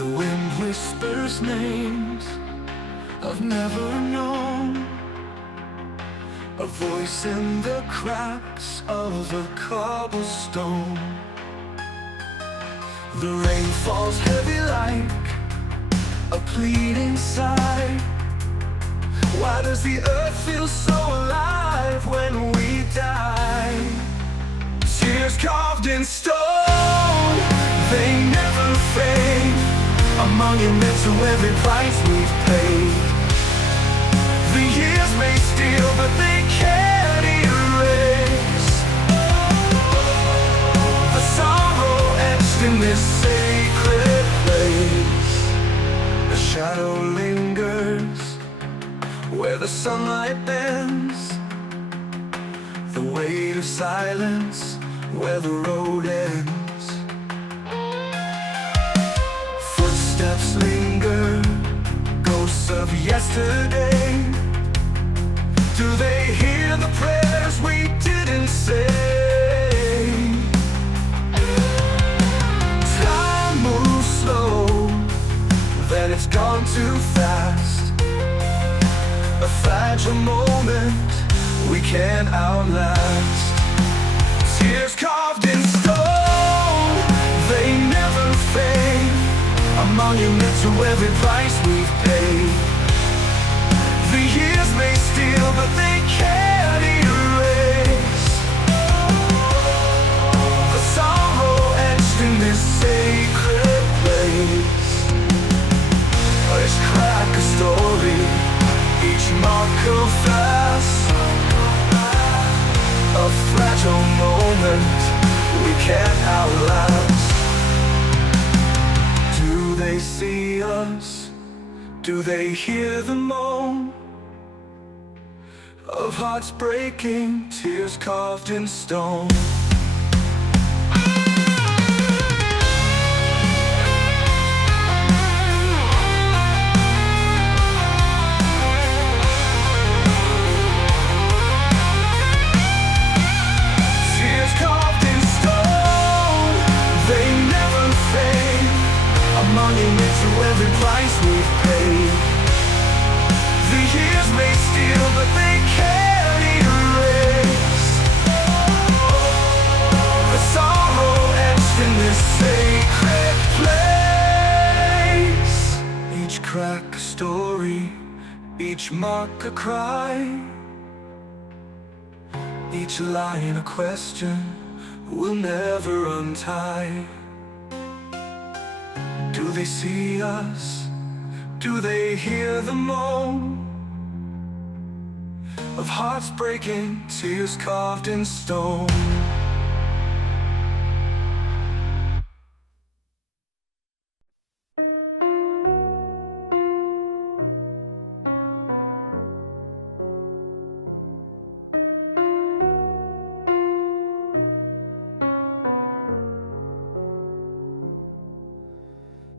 The wind whispers names I've never known, a voice in the cracks of a cobblestone. The rain falls heavy like a pleading sigh. Why does the earth feel so alive when we die? Tears carved in stone, they never fade, a monument to every price we've paid. The years may steal, but they can't erase the sorrow etched in this sacred place. The shadow lingers where the sunlight bends, the weight of silence where the road ends. Footsteps linger, ghosts of yesterday. Do they hear the prayers we didn't say? Time moves slow, then it's gone too fast. A fragile moment we can't outlast. Tears carved in stone, they never fade, a monument to every price we've paid. The years may steal, but they can't erase the sorrow etched in this sacred place. Let's crack a story, each mark of fast, a fragile moment we can't outlast. Do they see us? Do they hear the moan of hearts breaking, tears carved in stone? Tears carved in stone, they never fade, a monument to every price we've paid. The years may steal, but they can't erase the sorrow etched in this sacred place. Each crack a story, each mark a cry, each line a question we'll never untie. Do they see us? Do they hear the moan of hearts breaking, tears carved in stone?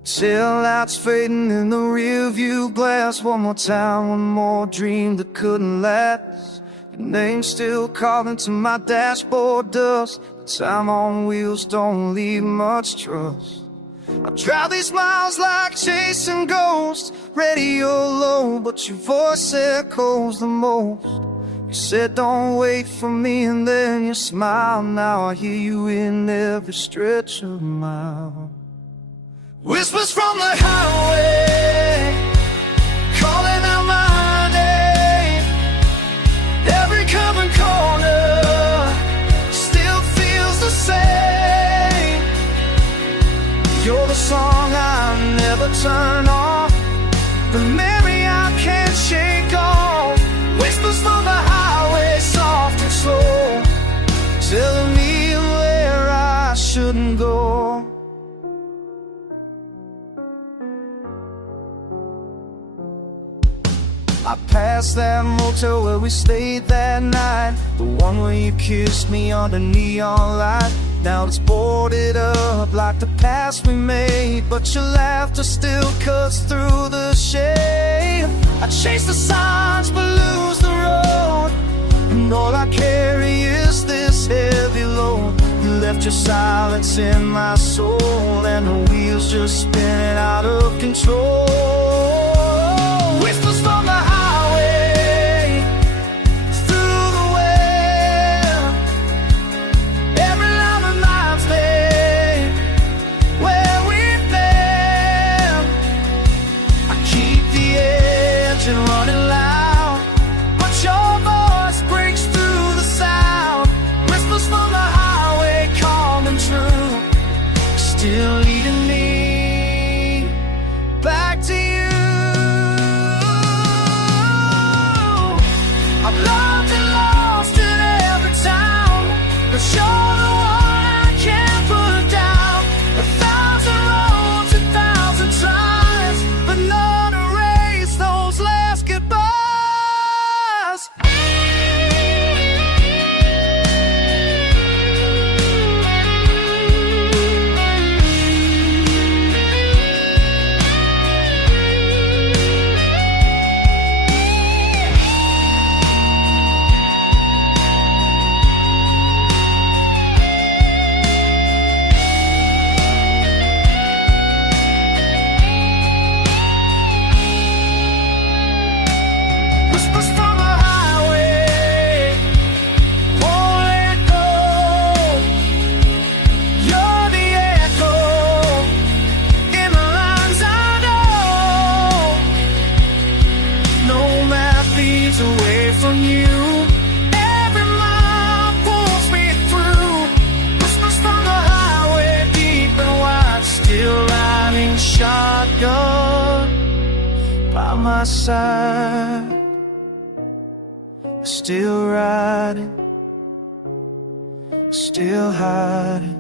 Sail lights fading in the rearview glass. One more time, one more dream that couldn't last. Your name still calling to my dashboard dust. The time on wheels don't leave much trust. I drive these miles like chasing ghosts, radio low, but your voice echoes the most. You said don't wait for me, and then you smile. Now I hear you in every stretch of a mile. Whispers from the highway, calling out my name. Every curve and corner still feels the same. You're the song I never turn off, the memory I can't shake off. Whispers from the highway, soft and slow, telling me where I shouldn't go. I passed that motel where we stayed that night, the one where you kissed me under neon light. Now it's boarded up like the past we made, but your laughter still cuts through the shade. I chase the signs but lose the road, and all I carry is this heavy load. You left your just silence in my soul, and the wheels just spinning out of control. Whispers from the highway, through the wind. Every line reminds me where we've been. I keep the engine running loud, but your voice breaks through the sound. Whispers from the highway, calm and true, still leading me back to you. I've loved and lost in every town, but you're the one I can't put down. 1,000 roads, 1,000 tries, but none erase those last goodbyes. Whispers from the highway, won't let go. You're the echo in the lines I know. No map leads away from you. Every mile pulls me through. Whispers from the highway, deep and wide, still riding shotgun by my side. Still riding, still hiding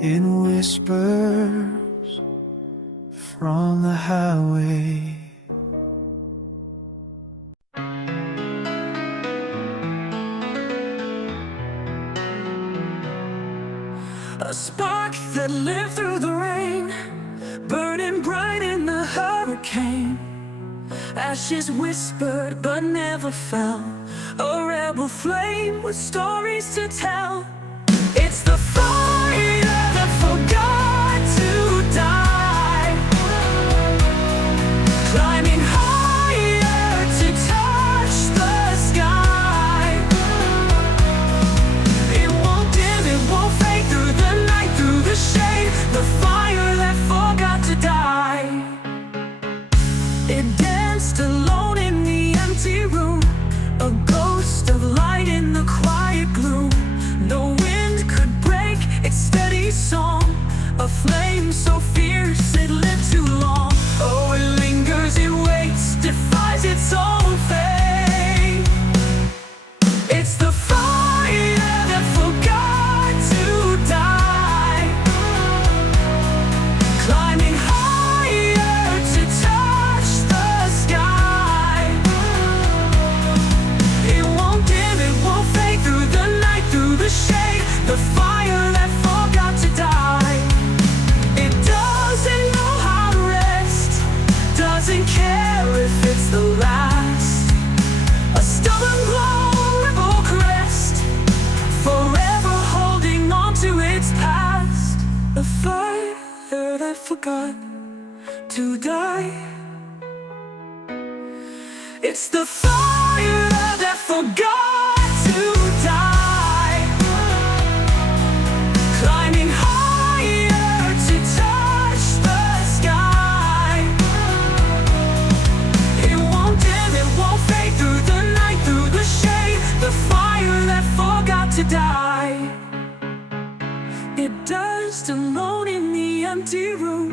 in whispers from the highway. A spark that lived through the rain, burning bright in the hurricane. Ashes whispered but never fell, a rebel flame with stories to tell. It's the fire that forgot to die, climbing higher to touch the sky. It won't dim, it won't fade, through the night, through the shade. The fire that forgot to die. It danced alone in the empty room, a ghost of light in the quiet gloom. No wind could break its steady song, a flame so fierce it lived too long. Oh, it lingers, it waits, defies its own fate. It's the fire that forgot to die, climbing higher to touch the sky. It won't dim, it won't fade, through the night, through the shade. The fire that forgot to die. It doesn't know how to rest, doesn't care if it's the last. A stubborn glow, rebel crest, forever holding on to its past. The fire that forgot to die. It's the fire that forgot to die, climbing higher to touch the sky. It won't dim, it won't fade, through the night, through the shade. The fire that forgot to die. It danced alone in the empty room,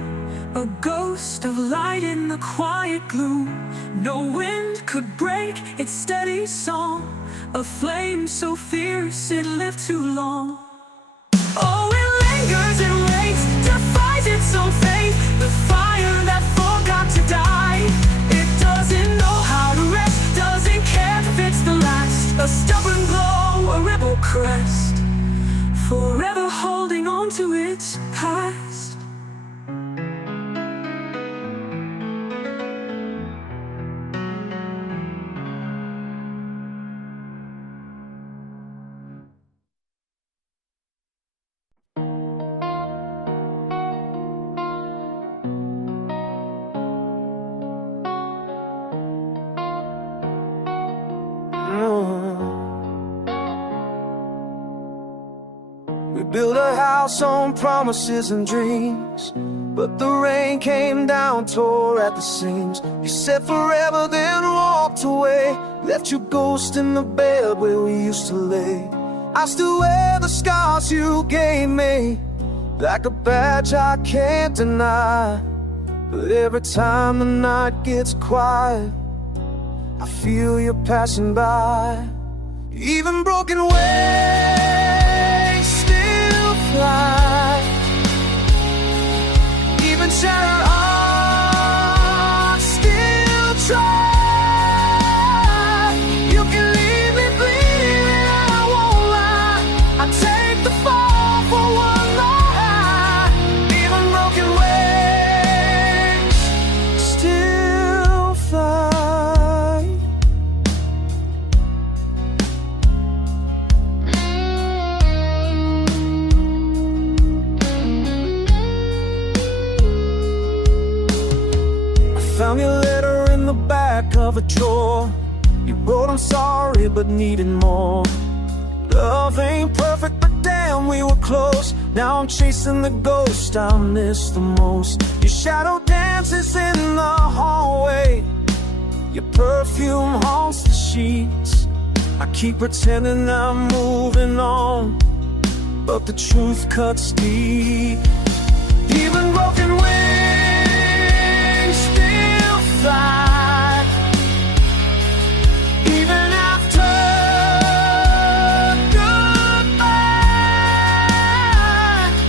a ghost of light in the quiet gloom. No wind could break its steady song, a flame so fierce it lived too long. Oh, it lingers, it waits, defies its own fate. The fire that forgot to die. It doesn't know how to rest, doesn't care if it's the last. A stubborn glow, a rebel crest, forever holding on to its past. built a house on promises and dreams, but the rain came down, tore at the seams. You said forever, then walked away, left your ghost in the bed where we used to lay. I still wear the scars you gave me, like a badge I can't deny. But every time the night gets quiet, I feel you passing by. Even broken wings still fly, even shattered hearts still try. You can leave me bleeding and I won't lie. I take the fall for one more high. Even broken wings still fly. Found your letter in the back of a drawer. You wrote I'm sorry but needed more. Love ain't perfect but damn we were close. Now I'm chasing the ghost I miss the most. Your shadow dances in the hallway, your perfume haunts the sheets. I keep pretending I'm moving on, but the truth cuts deep. Even broken wings still fly, even after goodbye.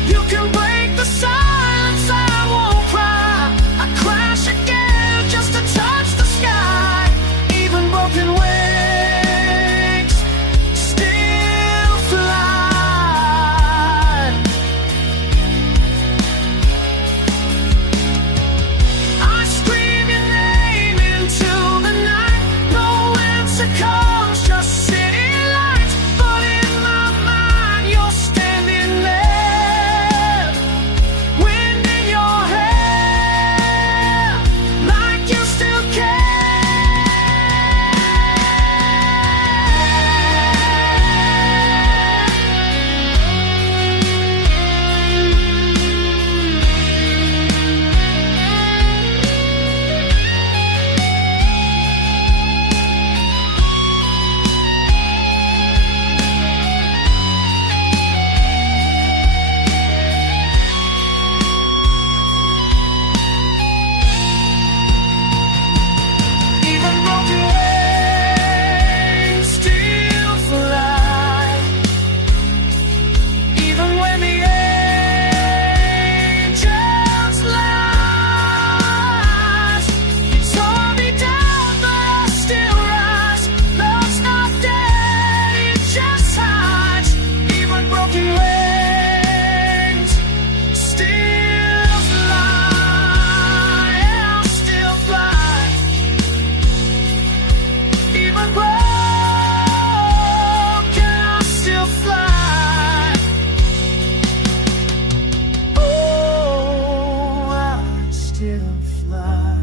You can break the silence, I won't cry. I crash again just to touch the sky. Even broken wings still fly. I scream your name into the night. No answer comes, just city lights. But in my mind you're standing there, wind in your hair, like you still care. Even broken wings still fly, even when the angels lies. You tore me down, but I still rise. Love's not dead, it just hides. Even broken wings still fly, I'll still fly. Even broken, I'll still fly. Oh, I still fly.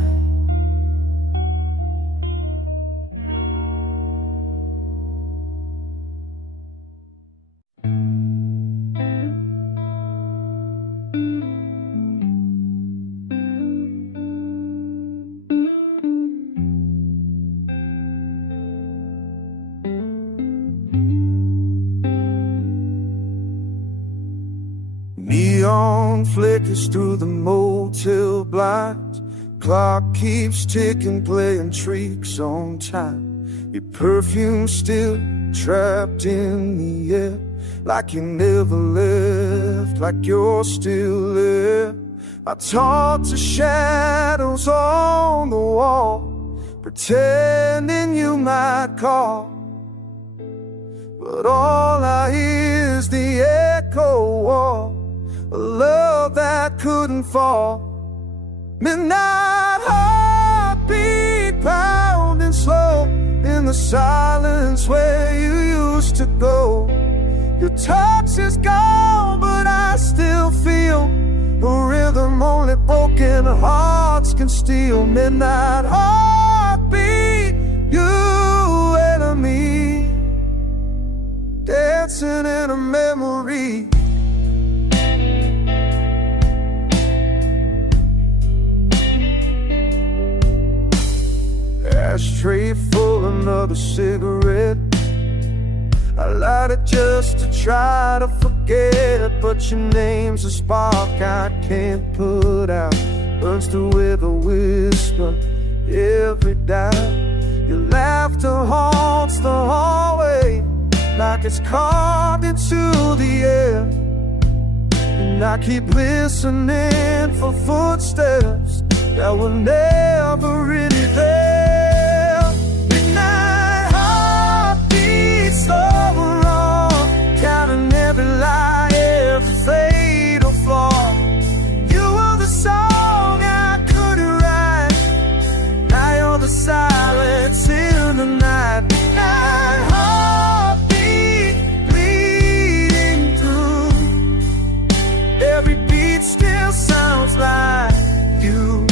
Neon flickers through the motel blinds. Clock keeps ticking, playing tricks on time. Your perfume still trapped in the air, like you never left, like you're still there. I talk to shadows on the wall, pretending you might call, but all I hear is the echo of a love that couldn't fall. Midnight heartbeat pounding slow in the silence where you used to go. Your touch is gone, but I still feel a rhythm only broken hearts can steal. Midnight heartbeat, you and me, dancing in a memory. ashtray full, another cigarette. I light it just to try to forget, but your name's a spark I can't put out. Burns through with a whisper every day. Your laughter haunts the hallway like it's carved into the air. And I keep listening for footsteps that were never really there. Midnight heartbeats slow on, counting every lie, every fatal flaw. You were the song I couldn't write, now you're the silence in the night. Midnight heartbeat bleeding through, every beat still sounds like you.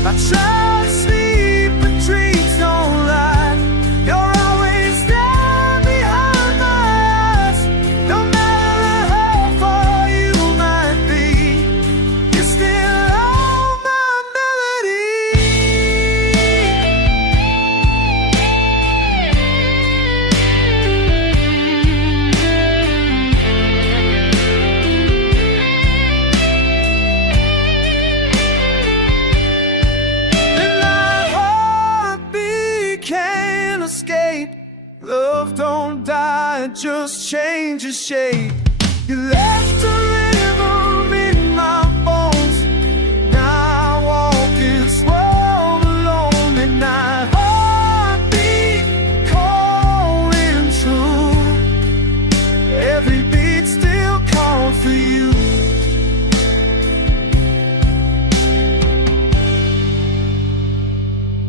I try to sleep, but dreams don't lie. You're always there behind my eyes. No matter how far you might be, you're still on my melody. And my heartbeat can't escape. Love don't die, it just changes shape. You left a rhythm in my bones. Now I walk this world alone. Midnight heartbeat calling true. Every beat still calls for you.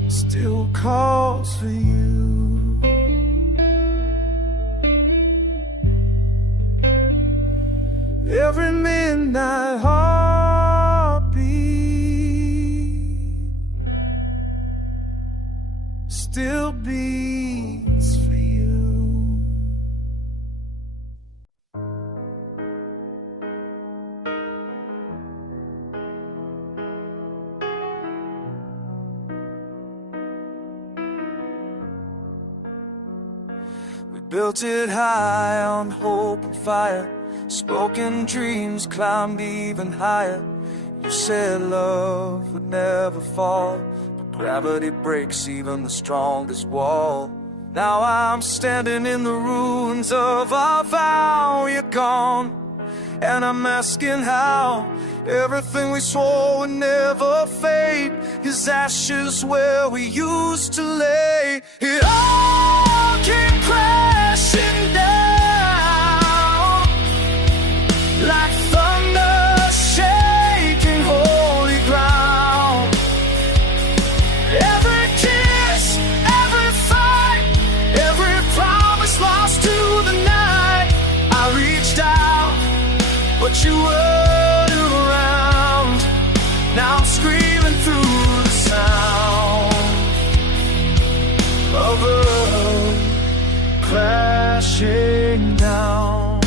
Still calls for you. Every midnight heartbeat still beats for you. We built it high on hope and fire. Spoken dreams climbed even higher. You said love would never fall, but gravity breaks even the strongest wall. Now I'm standing in the ruins of our vow. You're gone, and I'm asking how. Everything we swore would never fade is ashes where we used to lay. It all came crashing down like thunder shaking holy ground. Every kiss, every fight, every promise lost to the night. I reached out, but you weren't around. Now I'm screaming through the sound of love crashing down.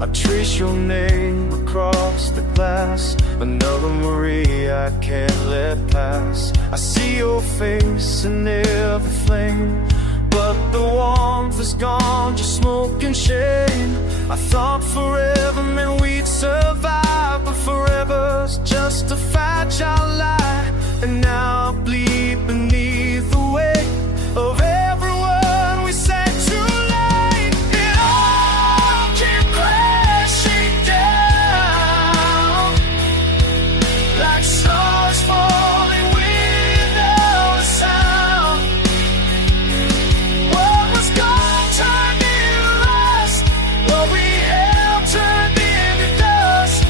I trace your name across the glass, another Marie I can't let pass. I see your face in every flame, but the warmth is gone, just smoke and shame. I thought forever meant we'd survive, but forever's just a fragile lie. And now I bleed beneath the weight of every word we said too late. It all came crashing down like stars falling without a sound. What was gone turned into rust, what we held turned into dust.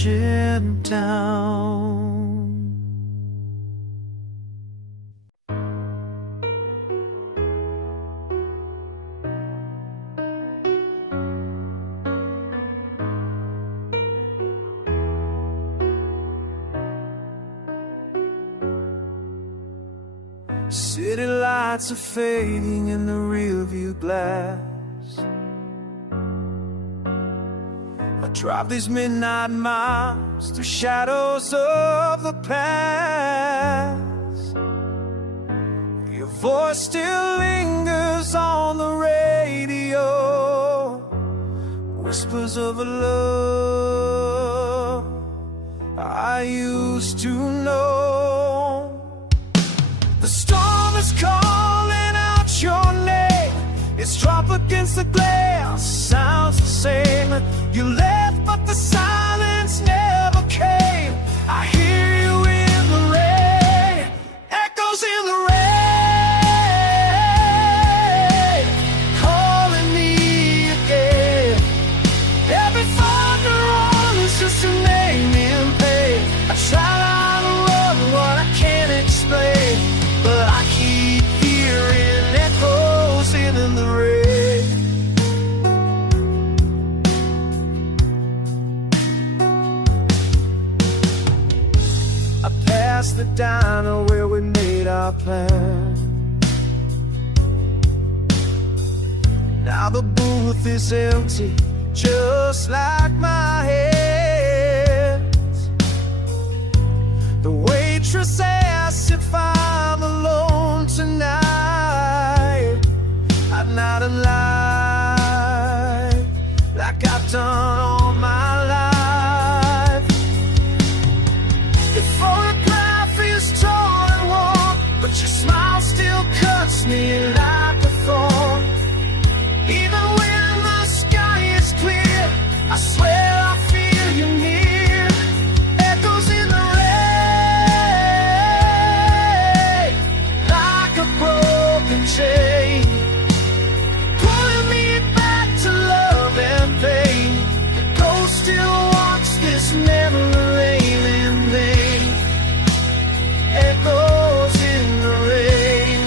crashing down. City lights are fading in the rearview glass. I drive these midnight miles through shadows of the past. Your voice still lingers on the radio, whispers of a love I used to know. The storm is calling out your name. It's drop against the glass, sounds the same. You left, but the silence never came. I hear you in the rain, echoes in the rain, calling me again. Every thunder roll is just a name in pain. I try not to run what I can't explain, but I keep hearing echoes in the rain. I passed the diner where we made our plan. Now the booth is empty, just like my hands. The waitress asked if I'm alone tonight. I'm not alive like I've done all my life. Your photograph is torn and worn, but your smile still cuts me like a thorn. Even when the sky is clear, I swear I feel you near. Echoes in the rain, like a broken chain, pulling me back to love and pain. The ghost still walks this memory in vain. Echoes in the rain.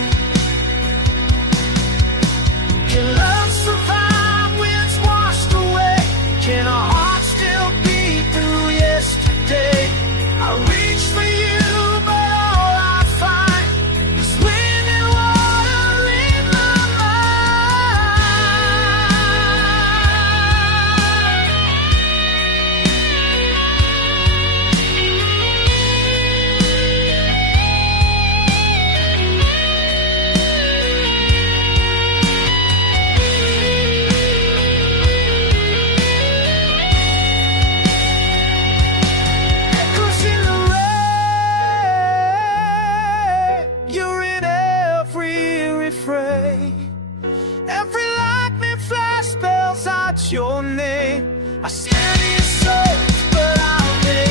Can love survive when it's washed away? Can our hearts still beat through yesterday? I reach for you, but all I find is wind and water in my echoes in the rain. You're in every refrain. Every lightning flash spells out your name. I steal your soul, but I'll be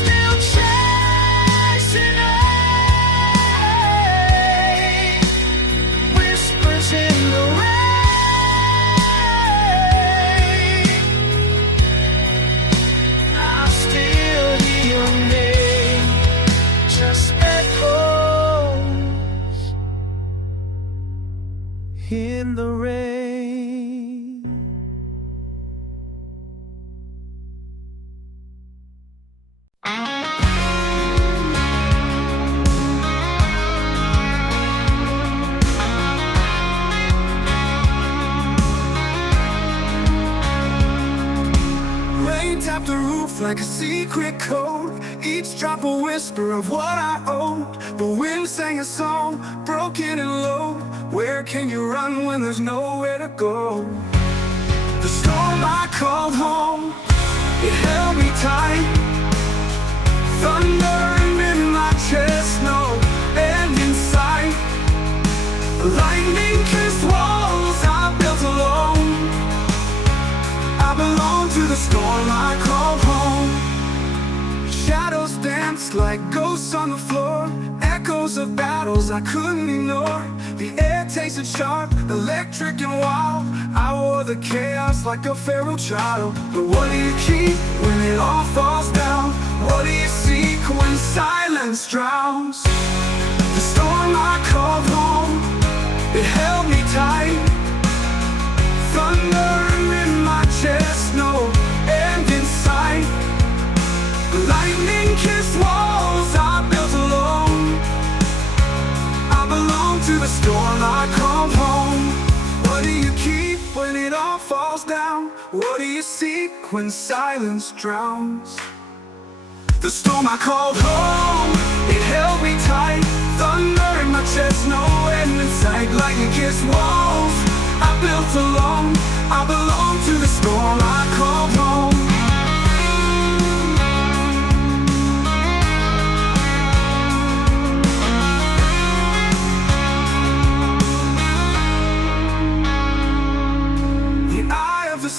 still chasing rain. Whispers in the rain. I still hear your name, just echoes in the rain. Rain tapped the roof like a secret code, each drop a whisper of what I owed. The wind sang a song, broken and low. Where can you run when there's nowhere to go? The storm I called home, it held me tight. Thundering in my chest, no end in sight. Lightning-kissed walls I built alone. I belong to the storm I called home. Shadows danced like ghosts on the floor, echoes of battles I couldn't ignore. The air tastes blazing sharp, electric and wild. I wore the chaos like a feral child. But what do you keep when it all falls down? What do you seek when silence drowns? The storm I called home, it held me tight. Thunder in my chest, no end in sight. Lightning-kissed walls I built alone. I belong to the storm I called home. What do you keep when it all falls down? What do you seek when silence drowns? The storm I called home, it held me tight. Thunder in my chest, no end in sight. Lightning-kissed walls I built alone. I belong to the storm I called home.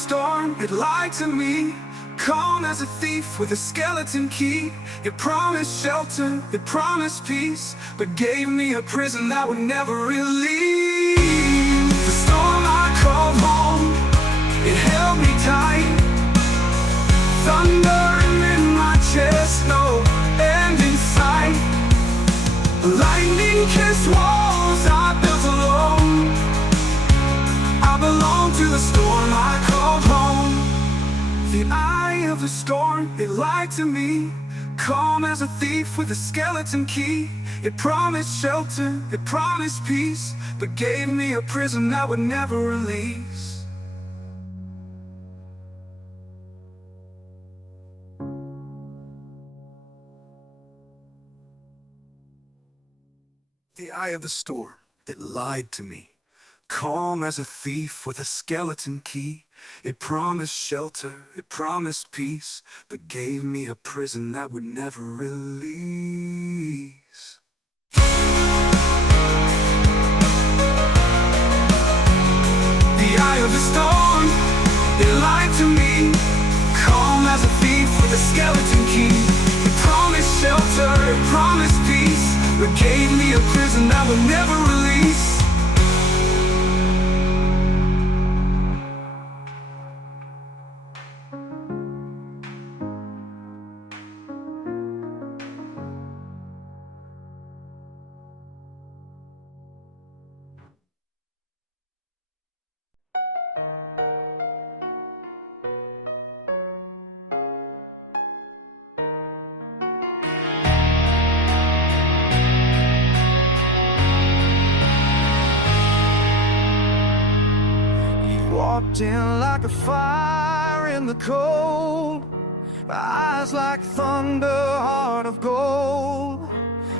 Storm, it lied to me, calm as a thief with a skeleton key. It promised shelter, it promised peace, but gave me a prison that would never relieve. The storm I called home, it held me tight. Thunder in my chest, no end in sight. Lightning-kissed walls I built alone. I belong to the storm I called home. The eye of the storm, it lied to me, calm as a thief with a skeleton key. It promised shelter, it promised peace, but gave me a prison that would never release. The eye of the storm, it lied to me, calm as a thief with a skeleton key. It promised shelter, it promised peace, but gave me a prison that would never release. The eye of the storm, it lied to me, calm as a thief with a skeleton key. It promised shelter, it promised peace, but gave me a prison that would never release. Walked in like a fire in the cold, my eyes like thunder, heart of gold.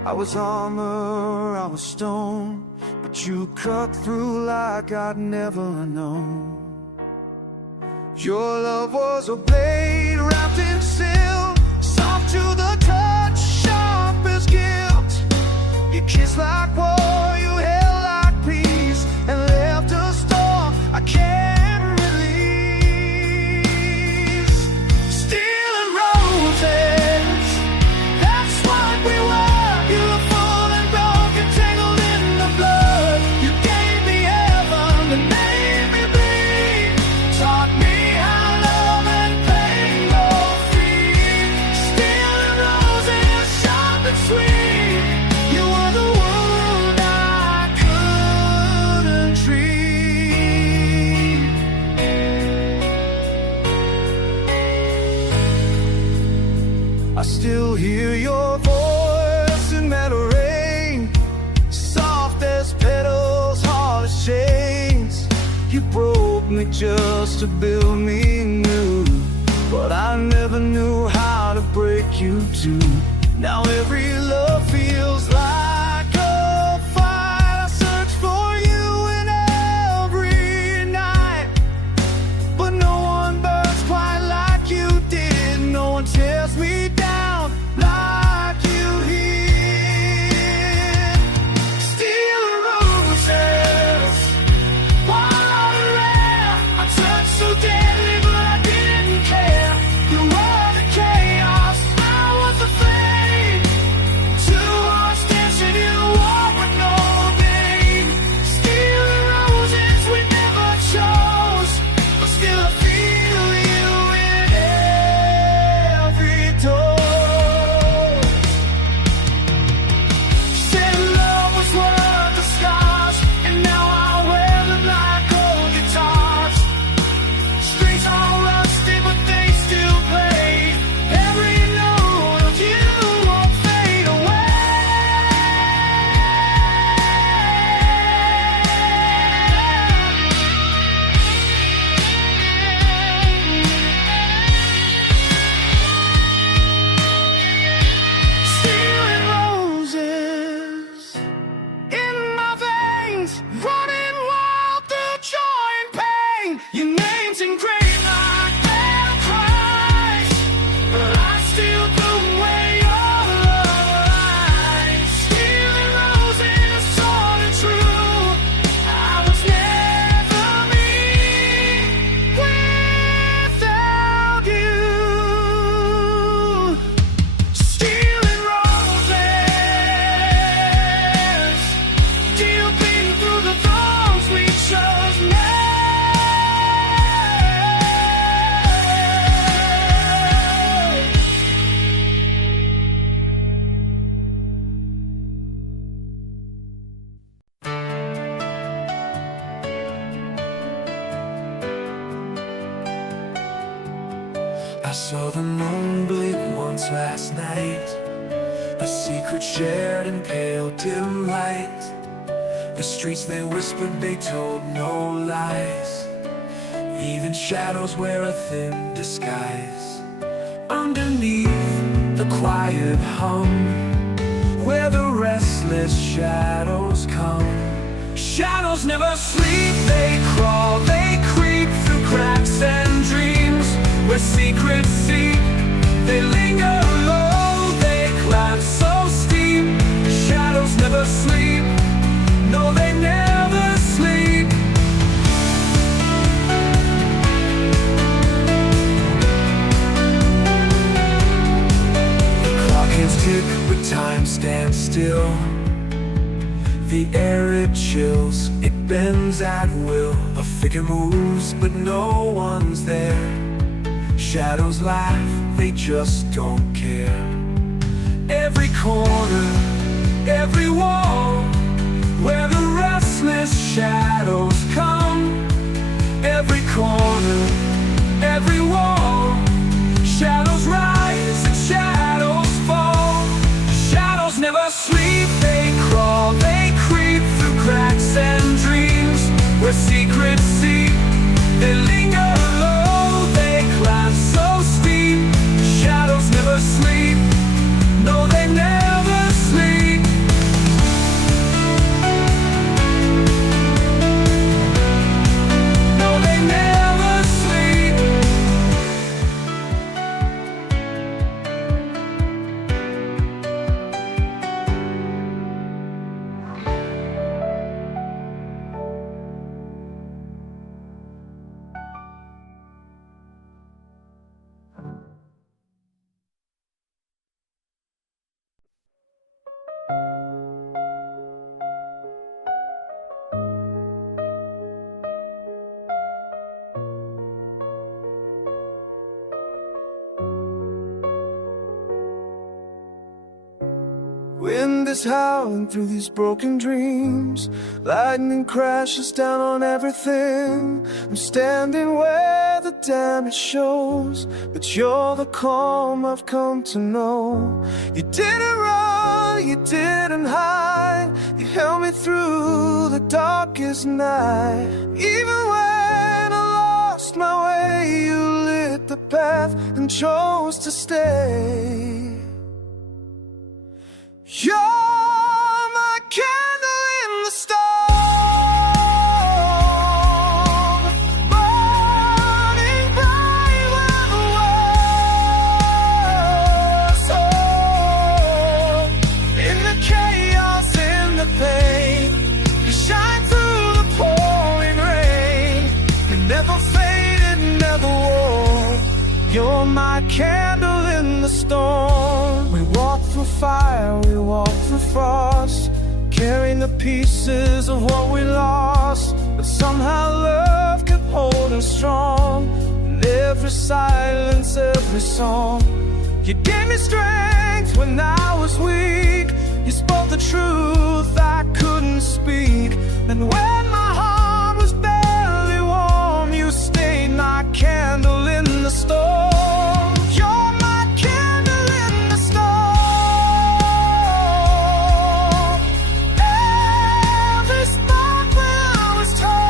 I was armor, I was stone, but you cut through like I'd never known. Your love was a blade wrapped in silk, soft to the touch, sharp as guilt. You kissed like war, you held like peace, and left a storm I can't release. Steel and roses, that's what we were. Beautiful and broken, tangled in the blood. You gave me heaven and made me bleed, taught me how love and pain go free. Steel and roses, sharp and sweet, you were the wound I couldn't treat. I still hear your voice in meadow rain, soft as petals, hard as chains. You broke me just to build me new, but I never knew how to break you too. Now every love feels like a fight. I search for you in every night, but no one burns quite like you did. No one tears me down like you did. Steel roses, wild and rare. I touched so deadly, but I didn't care. You were the chaos, I was the flame. Two hearts I saw the moon blink once last night, a secret shared in pale dim light. The streets they whispered, they told no lies. Even shadows wear a thin disguise. Underneath the quiet hum, where the restless shadows come. Shadows never sleep, they crawl, they creep through cracks and dreams. Where secrets seek, they linger low, they climb so steep. Shadows never sleep, no, they never sleep. The clock hands tick, but time stands still. The air it chills, it bends at will. A figure moves, but no one's there. Shadows laugh, they just don't care. Every corner, every wall, where the restless shadows come. Every corner, every wall, shadows rise and shadows fall. Shadows never sleep, they crawl, they creep through cracks and dreams. Where secrets seep, they linger low, they climb so steep. Shadows never sleep, no, they never sleep. No, they never sleep. Wind is howling through these broken dreams. Lightning crashes down on everything. I'm standing where the damage shows, but you're the calm I've come to know. You didn't run, you didn't hide. You held me through the darkest night. Even when I lost my way, you lit the path and chose to stay. You're my candle in the storm, burning bright where the world's torn. In the chaos, in the pain, you shine through the pouring rain. You never faded, never wore. You're my candle in the storm. We walk through fire, we walk through frost, carrying the pieces of what we lost. But somehow love kept holding strong. In every silence, every song, you gave me strength when I was weak. You spoke the truth I couldn't speak. And when my heart was barely warm, you stayed my candle in the storm. You're my candle in the storm. Every spark when I was torn,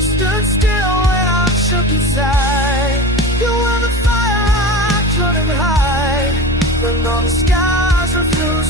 stood still when I shook inside. You were the fire I couldn't hide. When all the skies were through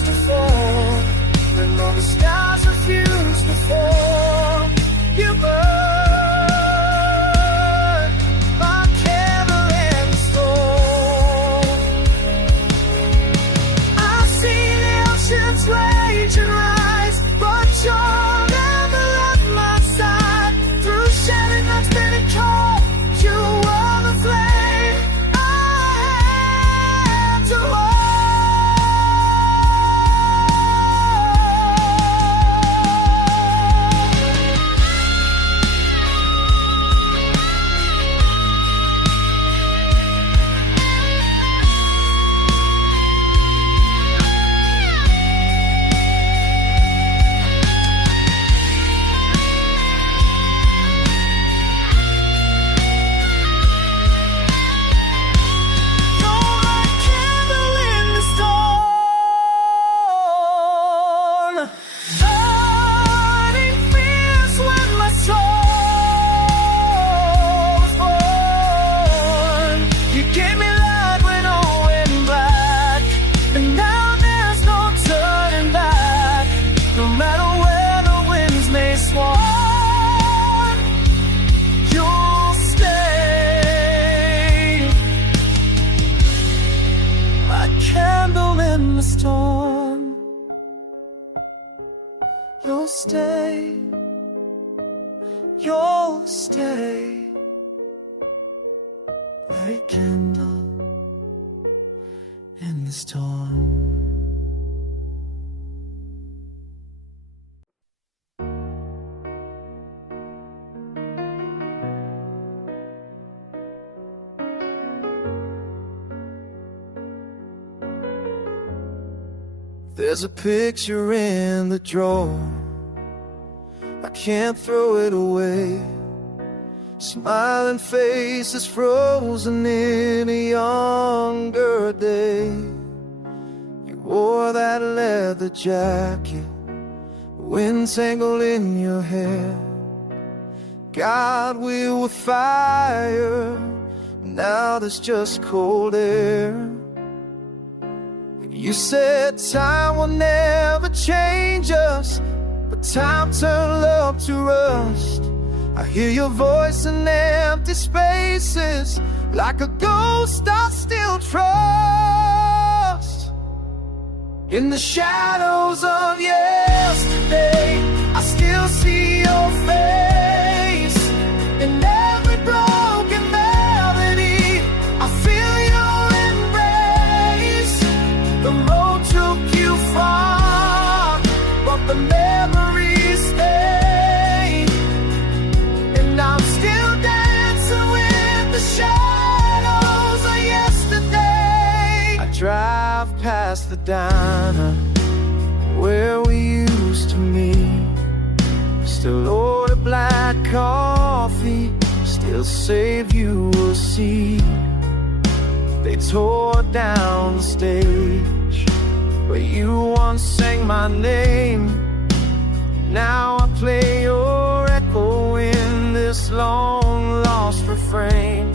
you'll stay, you'll stay. Light a candle in the storm. There's a picture in the drawer, I can't throw it away. Smiling faces frozen in a younger day. You wore that leather jacket, wind tangled in your hair. God, we were fire, now there's just cold air. You said time will never change us, but time turned love to rust. I hear your voice in empty spaces, like a ghost I still trust. In the shadows of yesterday, I still see your face. In every broken melody, I feel your embrace. The road took you far, but the memories stay. And I'm still dancing with the shadows of yesterday. I drive past the diner where we used to meet. Still order black coffee, still save you a seat. They tore down the stage where you once sang my name. Now I play your echo in this long lost refrain.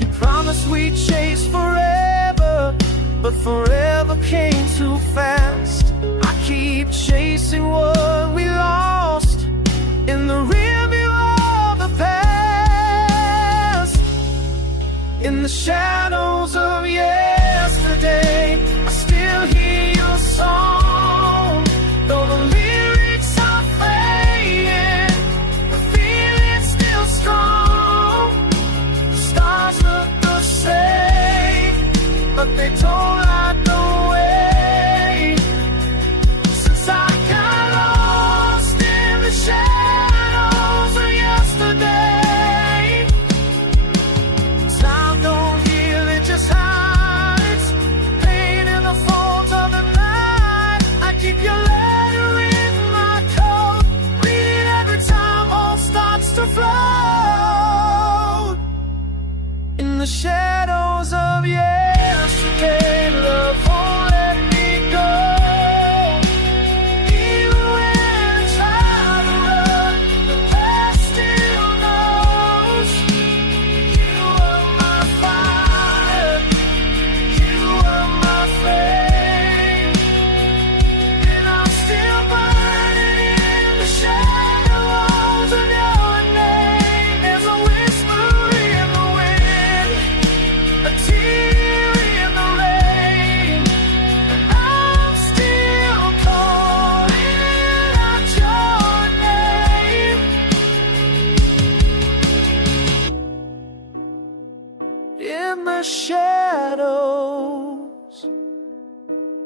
You promised we'd chase forever, but forever came too fast. I keep chasing what we lost in the rearview of the past. In the shadows of yesterday, I still hear your song. Though the lyrics are fading, the feeling's still strong. The stars look the same, but they don't light the way. Since I got lost in the shadows of yesterday, time don't heal, it just hides. Pain in the folds of the night. I keep your letter in my coat, read it every time all starts to float. In the shadows of yesterday, love won't let me go. Even when I try to run, the past still knows. You are my fire, you are my flame, and I'm still burning in the shadows of your name. There's a whisper in the wind, a tear in the rain, and I'm still calling out your name. In the shadows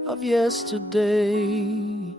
of yesterday.